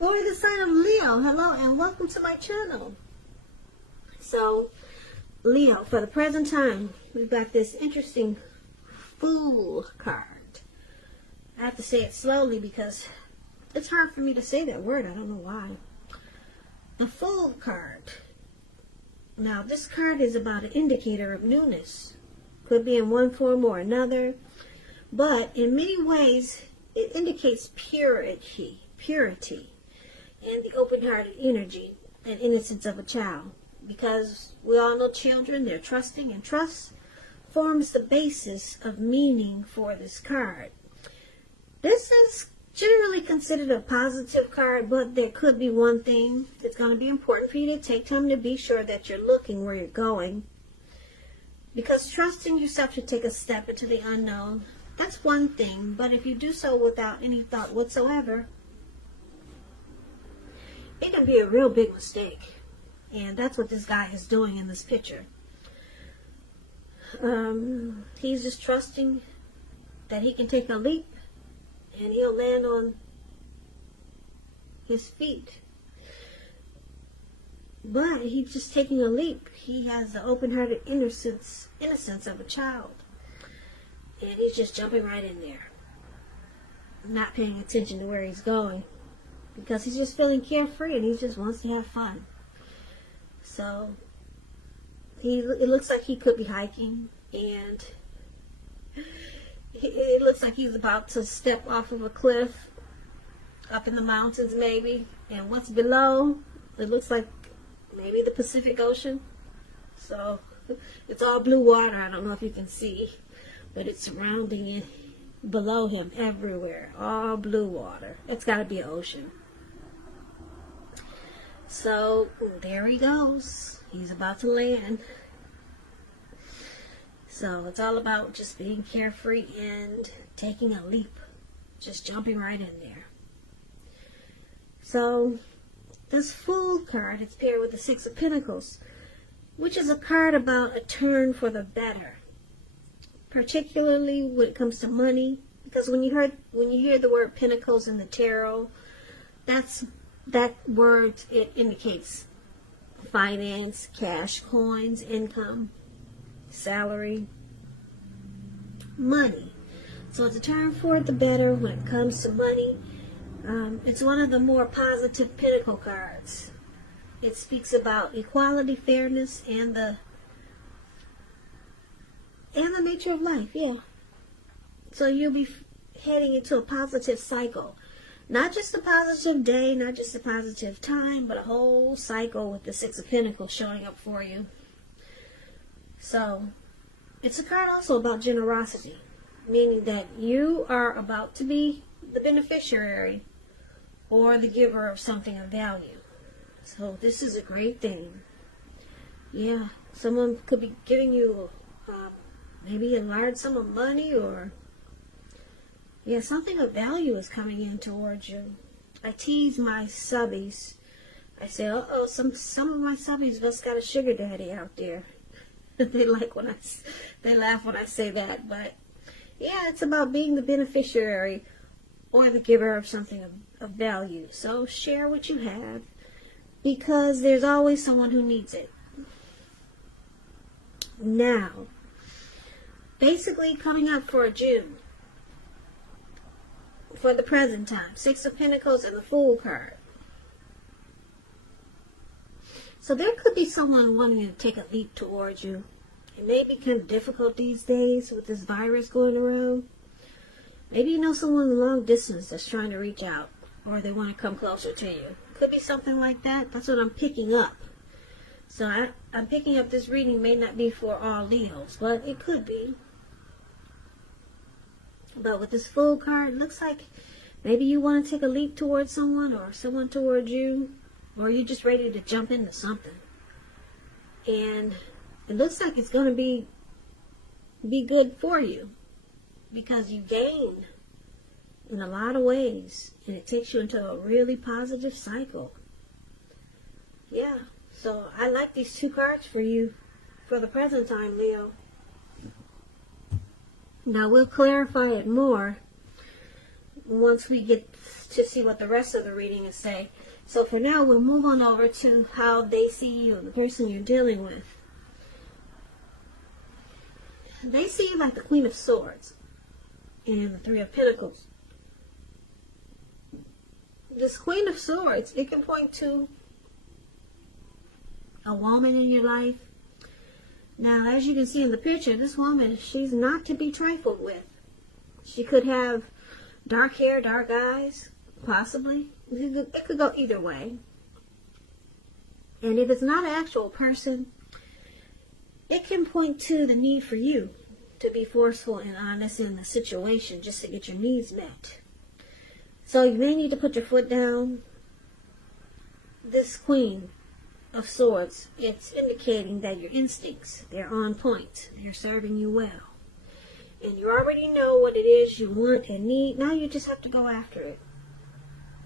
Or the sign of Leo. Hello and welcome to my channel. So, Leo, for the present time, we've got this interesting Fool card. I have to say it slowly because it's hard for me to say that word. I don't know why. The Fool card. Now, this card is about an indicator of newness. Could be in one form or another. But in many ways, it indicates purity, and the open-hearted energy and innocence of a child. Because we all know children, they're trusting, and trust forms the basis of meaning for this card. This is generally considered a positive card, but there could be one thing that's going to be important for you to take time to be sure that you're looking where you're going. Because trusting yourself to take a step into the unknown, that's one thing, but if you do so without any thought whatsoever, it can be a real big mistake. And that's what this guy is doing in this picture. He's just trusting that he can take a leap and he'll land on his feet. But he's just taking a leap. He has the open-hearted innocence of a child. And he's just jumping right in there. Not paying attention to where he's going. Because he's just feeling carefree and he just wants to have fun. So, it looks like he could be hiking. And it looks like he's about to step off of a cliff. Up in the mountains maybe. And what's below, it looks like maybe the Pacific Ocean. So, it's all blue water. I don't know if you can see. But it's surrounding it below him everywhere. All blue water. It's got to be an ocean. So, there he goes. He's about to land. So, it's all about just being carefree and taking a leap. Just jumping right in there. So, this Fool card, it's paired with the Six of Pentacles, which is a card about a turn for the better. Particularly when it comes to money, because when you hear the word Pentacles in the tarot, that word, it indicates finance, cash, coins, income, salary, money. So it's a turn for the better when it comes to money. It's one of the more positive Pentacle cards. It speaks about equality, fairness, and the nature of life, yeah. So you'll be heading into a positive cycle. Not just a positive day, not just a positive time, but a whole cycle with the Six of Pentacles showing up for you. So, it's a card also about generosity, meaning that you are about to be the beneficiary or the giver of something of value. So, this is a great thing. Yeah, someone could be giving you maybe a large sum of money, or yeah, something of value is coming in towards you. I tease my subbies. I say, uh-oh, some of my subbies just got a sugar daddy out there. They laugh when I say that, but yeah, it's about being the beneficiary or the giver of something of value. So share what you have, because there's always someone who needs it. Now, basically coming up for June, for the present time, Six of Pentacles and the Fool card. So there could be someone wanting to take a leap towards you. It may be kind of difficult these days with this virus going around. Maybe you know someone long distance that's trying to reach out, or they want to come closer to you. Could be something like that. That's what I'm picking up. So I'm picking up this reading may not be for all Leos, but it could be. But with this Fool card, it looks like maybe you want to take a leap towards someone, or someone towards you, or you're just ready to jump into something. And it looks like it's going to be good for you, because you gain in a lot of ways, and it takes you into a really positive cycle. Yeah, so I like these two cards for you for the present time, Leo. Now we'll clarify it more once we get to see what the rest of the reading is saying. So for now, we'll move on over to how they see you, the person you're dealing with. They see you like the Queen of Swords and the Three of Pentacles. This Queen of Swords, it can point to a woman in your life. Now, as you can see in the picture, this woman, she's not to be trifled with. She could have dark hair, dark eyes, possibly. It could go either way. And if it's not an actual person, it can point to the need for you to be forceful and honest in the situation just to get your needs met. So you may need to put your foot down. This Queen of Swords, it's indicating that your instincts, they're on point. They're serving you well. And you already know what it is you want and need. Now you just have to go after it.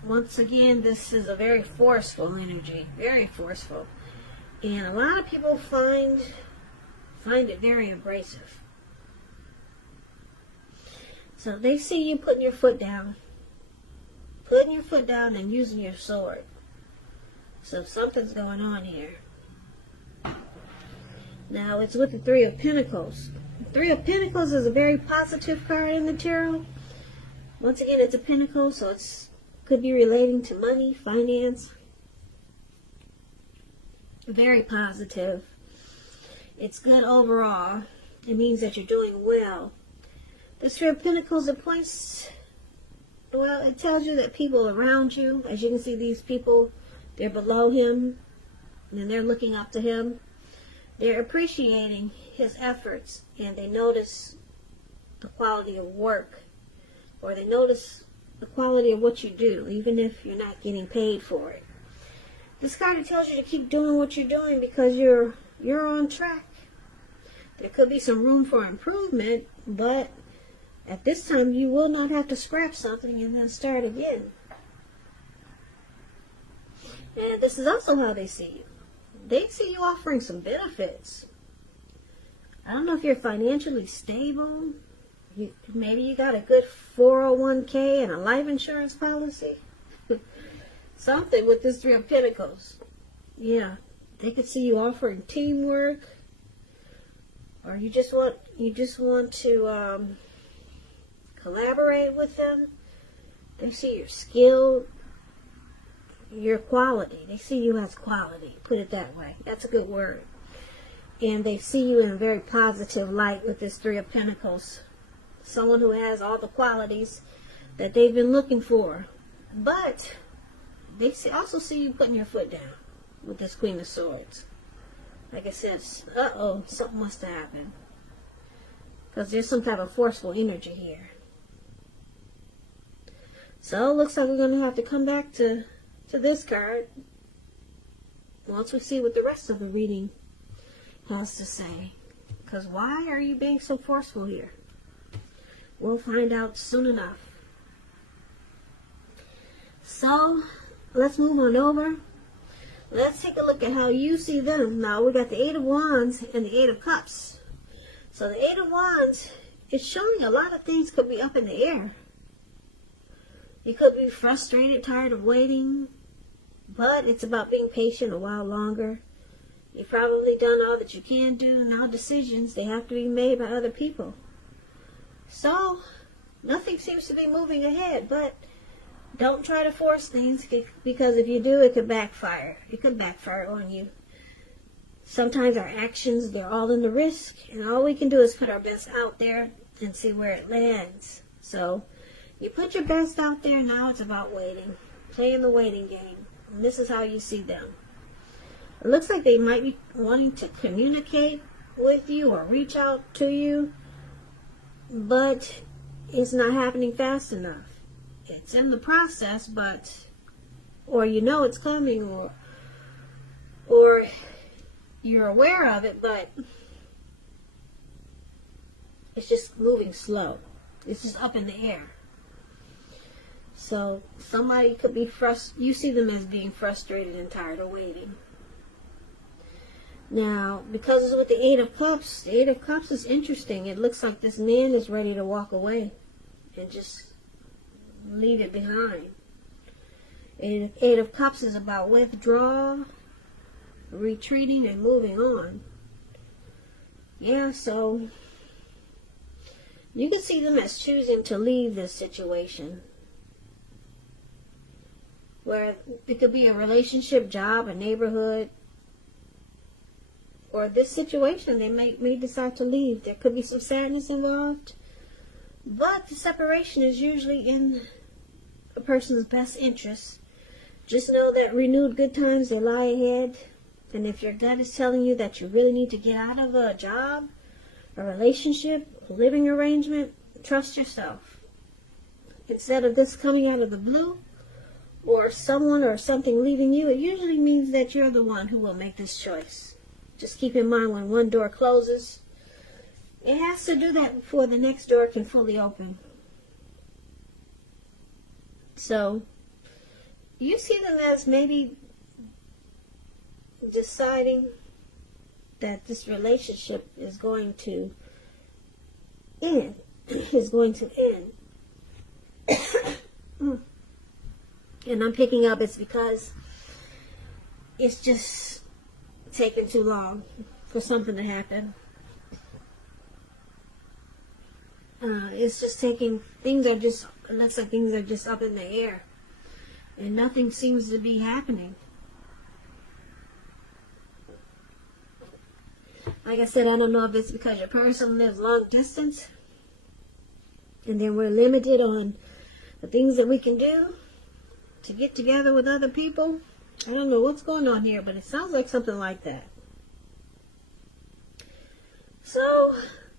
Once again, this is a very forceful energy. Very forceful. And a lot of people find it very abrasive. So they see you putting your foot down. Putting your foot down and using your sword. So something's going on here. Now it's with the Three of Pentacles. The Three of Pentacles is a very positive card in the tarot. Once again, it's a pentacle, so it could be relating to money, finance. Very positive. It's good overall. It means that you're doing well. The Three of Pentacles, it points, well, it tells you that people around you, as you can see, these people, they're below him, and they're looking up to him. They're appreciating his efforts, and they notice the quality of work, or they notice the quality of what you do, even if you're not getting paid for it. This card tells you to keep doing what you're doing because you're on track. There could be some room for improvement, but at this time you will not have to scrap something and then start again. And this is also how they see you. They see you offering some benefits. I don't know if you're financially stable. Maybe you got a good 401k and a life insurance policy. Something with this Three of Pentacles. Yeah, they could see you offering teamwork, or you just want to collaborate with them. They see your skill, your quality. They see you as quality. Put it that way. That's a good word. And they see you in a very positive light with this Three of Pentacles. Someone who has all the qualities that they've been looking for. But they also see you putting your foot down with this Queen of Swords. Like I said, uh-oh, something must have happened. Because there's some type of forceful energy here. So it looks like we're going to have to come back to this card once we see what the rest of the reading has to say. Because why are you being so forceful here? We'll find out soon enough. So let's move on over. Let's take a look at how you see them. Now we got the Eight of Wands and the Eight of Cups. So the Eight of Wands is showing a lot of things could be up in the air. You could be frustrated, tired of waiting, but it's about being patient a while longer. You've probably done all that you can do. Now decisions, they have to be made by other people. So nothing seems to be moving ahead, but don't try to force things, because if you do, it could backfire. It could backfire on you. Sometimes our actions, they're all in the risk, and all we can do is put our best out there and see where it lands. So you put your best out there. Now it's about waiting, playing the waiting game. And this is how you see them. It looks like they might be wanting to communicate with you or reach out to you, but it's not happening fast enough. It's in the process, but, or you know it's coming, or you're aware of it, but it's just moving slow. It's just up in the air. So somebody could be you see them as being frustrated and tired of waiting. Now, because it's with the Eight of Cups, the Eight of Cups is interesting. It looks like this man is ready to walk away and just leave it behind. Eight of Cups is about withdrawal, retreating, and moving on. Yeah, so you can see them as choosing to leave this situation. Where it could be a relationship, job, a neighborhood, or this situation. They may decide to leave. There could be some sadness involved. But the separation is usually in a person's best interest. Just know that renewed good times, they lie ahead. And if your gut is telling you that you really need to get out of a job, a relationship, a living arrangement, trust yourself. Instead of this coming out of the blue, or someone or something leaving you, it usually means that you're the one who will make this choice. Just keep in mind, when one door closes, it has to do that before the next door can fully open. So, you see them as maybe deciding that this relationship is going to end. And I'm picking up it's because it's just taking too long for something to happen. It's just taking, it looks like things are just up in the air. And nothing seems to be happening. Like I said, I don't know if it's because your person lives long distance. And then we're limited on the things that we can do to get together with other people. I don't know what's going on here, but it sounds like something like that. So,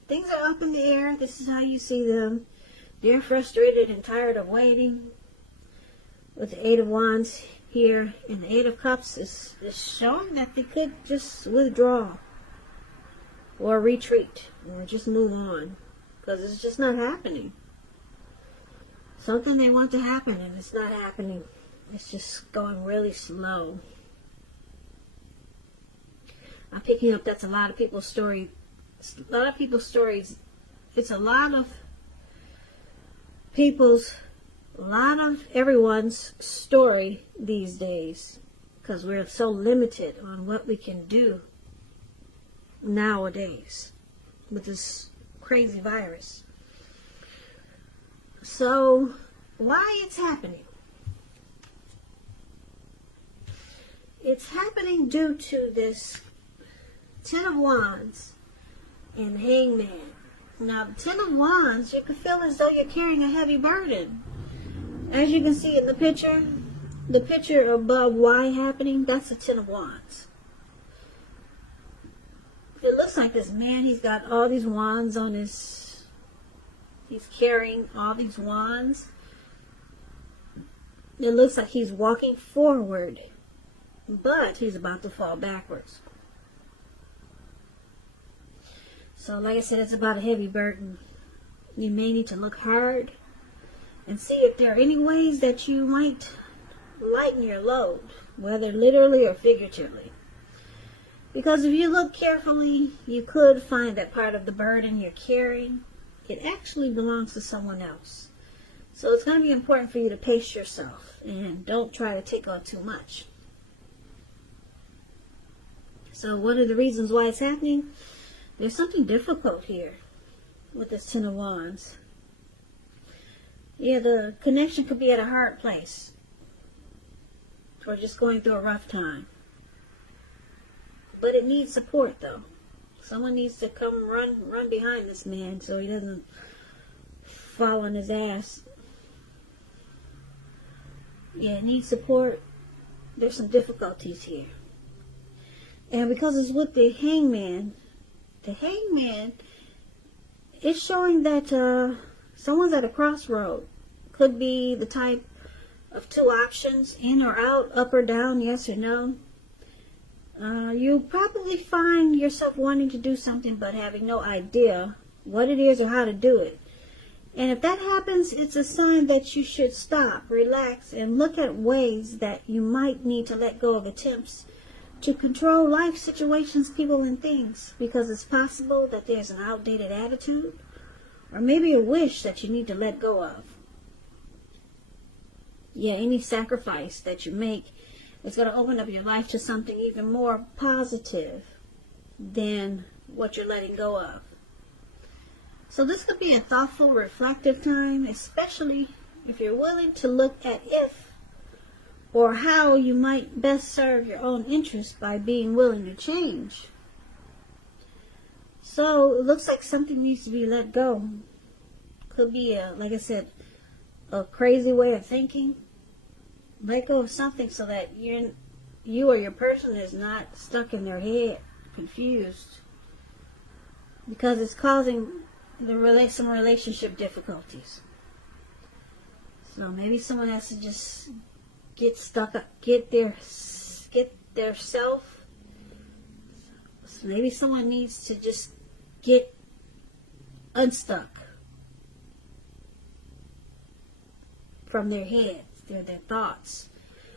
things are up in the air. This is how you see them. They're frustrated and tired of waiting. With the Eight of Wands here, and the Eight of Cups is showing that they could just withdraw or retreat or just move on, because it's just not happening. Something they want to happen and it's not happening. It's just going really slow. I'm picking up that's a lot of people's story. A lot of people's stories. It's a lot of everyone's story these days, because we're so limited on what we can do nowadays with this crazy virus. So, why it's happening? It's happening due to this Ten of Wands and Hangman. Now, the Ten of Wands, you can feel as though you're carrying a heavy burden. As you can see in the picture above why happening, that's the Ten of Wands. It looks like this man, he's got all these wands on he's carrying all these wands. It looks like he's walking forward, but he's about to fall backwards. So like I said, it's about a heavy burden. You may need to look hard and see if there are any ways that you might lighten your load, whether literally or figuratively. Because if you look carefully, you could find that part of the burden you're carrying, it actually belongs to someone else. So it's going to be important for you to pace yourself and don't try to take on too much. So one of the reasons why it's happening, there's something difficult here with this Ten of Wands. Yeah, the connection could be at a hard place, or just going through a rough time. But it needs support, though. Someone needs to come run behind this man so he doesn't fall on his ass. Yeah, it needs support. There's some difficulties here. And because it's with the Hangman is showing that someone's at a crossroad. Could be the type of two options, in or out, up or down, yes or no. You'll probably find yourself wanting to do something but having no idea what it is or how to do it. And if that happens, it's a sign that you should stop, relax, and look at ways that you might need to let go of attempts to control life situations, people, and things. Because it's possible that there's an outdated attitude or maybe a wish that you need to let go of. Yeah, any sacrifice that you make is going to open up your life to something even more positive than what you're letting go of. So this could be a thoughtful, reflective time, especially if you're willing to look at if or how you might best serve your own interests by being willing to change. So it looks like something needs to be let go. Could be, like I said, a crazy way of thinking. Let go of something so that you or your person is not stuck in their head, confused, because it's causing some relationship difficulties. So maybe someone has to just get stuck up, get their self. So maybe someone needs to just get unstuck from their heads, their thoughts.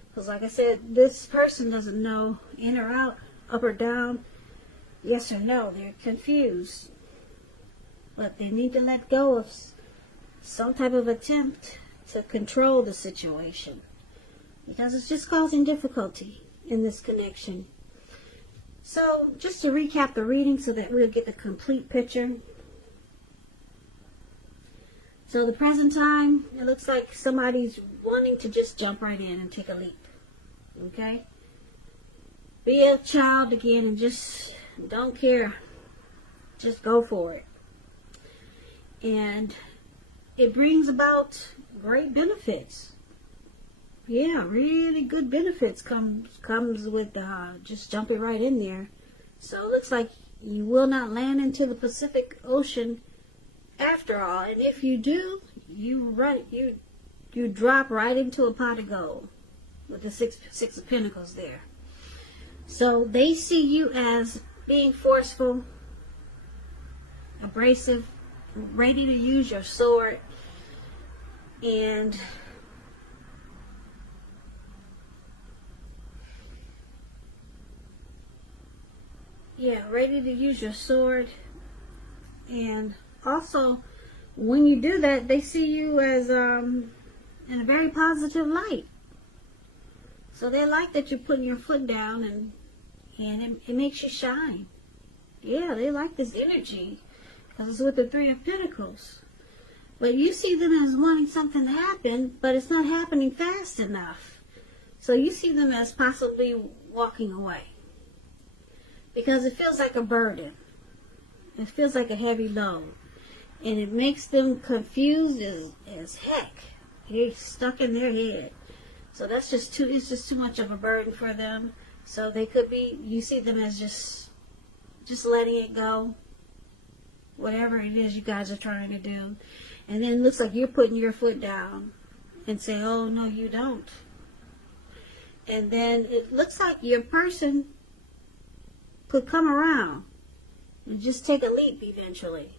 Because like I said, this person doesn't know in or out, up or down, yes or no. They're confused. But they need to let go of some type of attempt to control the situation, because it's just causing difficulty in this connection. So just to recap the reading so that we'll get the complete picture. So the present time, it looks like somebody's wanting to just jump right in and take a leap. Okay? Be a child again and just don't care. Just go for it. And it brings about great benefits. Yeah, really good benefits comes with just jumping right in there. So it looks like you will not land into the Pacific Ocean after all. And if you do, you drop right into a pot of gold with the six of Pentacles there. So they see you as being forceful, abrasive, ready to use your sword, and ready to use your sword. And also, when you do that, they see you as in a very positive light. So they like that you're putting your foot down, and it makes you shine. Yeah, they like this energy because it's with the Three of Pentacles. But you see them as wanting something to happen, but it's not happening fast enough. So you see them as possibly walking away, because it feels like a burden. It feels like a heavy load. And it makes them confused as heck. They're stuck in their head. So it's just too much of a burden for them. So they could be, you see them as just letting it go. Whatever it is you guys are trying to do. And then it looks like you're putting your foot down and saying, oh, no, you don't. And then it looks like your person could come around and just take a leap eventually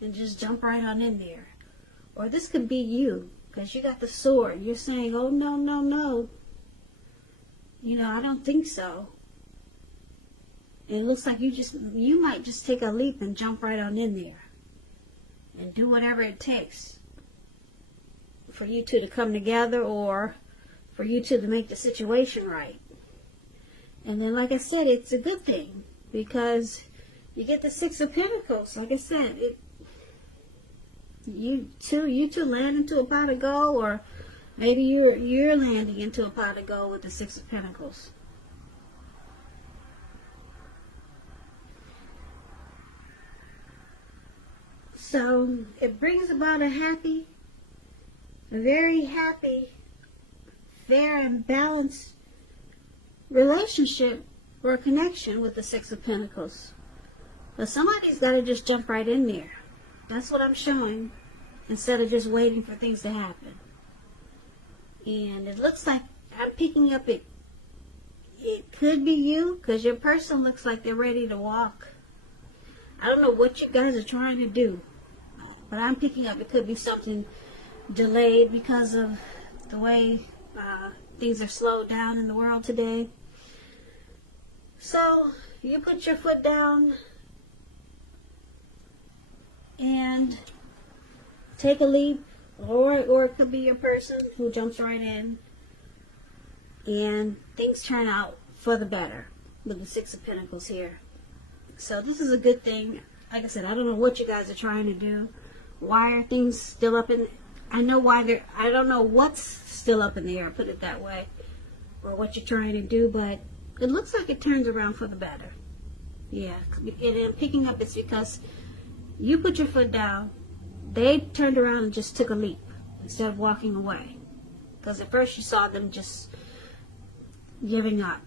and just jump right on in there. Or this could be you, because you got the sword. You're saying, oh, no, no, no. I don't think so. And it looks like you might just take a leap and jump right on in there and do whatever it takes for you two to come together, or for you two to make the situation right. And then, like I said, it's a good thing, because you get the Six of Pentacles. Like I said, you two land into a pot of gold, or maybe you're landing into a pot of gold with the Six of Pentacles. So it brings about a very happy, fair and balanced relationship or connection with the Six of Pentacles. But somebody's got to just jump right in there. That's what I'm showing, instead of just waiting for things to happen. And it looks like I'm picking up it could be you, because your person looks like they're ready to walk. I don't know what you guys are trying to do, but I'm picking up it could be something delayed because of the way things are slowed down in the world today. So you put your foot down and take a leap, or it could be your person who jumps right in and things turn out for the better with the Six of Pentacles here. So this is a good thing. Like I said, I don't know what you guys are trying to do. Why are things still up in, I don't know what's still up in the air, put it that way, or what you're trying to do, but it looks like it turns around for the better. Yeah, and I'm picking up it's because you put your foot down, they turned around and just took a leap instead of walking away. Because at first you saw them just giving up.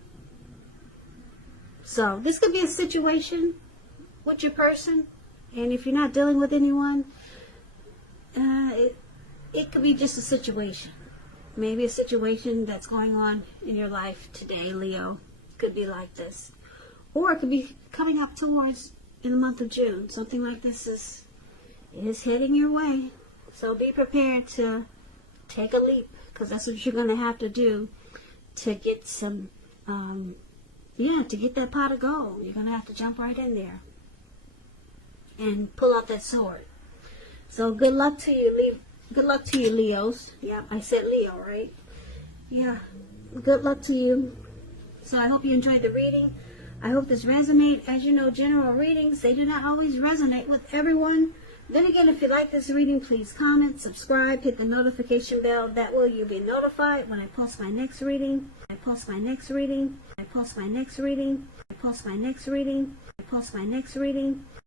So this could be a situation with your person, and if you're not dealing with anyone, it could be just a situation. Maybe a situation that's going on in your life today, Leo. Could be like this. Or it could be coming up towards in the month of June. Something like this is heading your way. So be prepared to take a leap, because that's what you're going to have to do to get some, to get that pot of gold. You're going to have to jump right in there and pull out that sword. So good luck to you, good luck to you, Leos. Yeah, I said Leo, right? Yeah, good luck to you. So I hope you enjoyed the reading. I hope this resonates. As you know, general readings, they do not always resonate with everyone. Then again, if you like this reading, please comment, subscribe, hit the notification bell. That way you'll be notified when I post my next reading. I post my next reading. I post my next reading. I post my next reading. I post my next reading.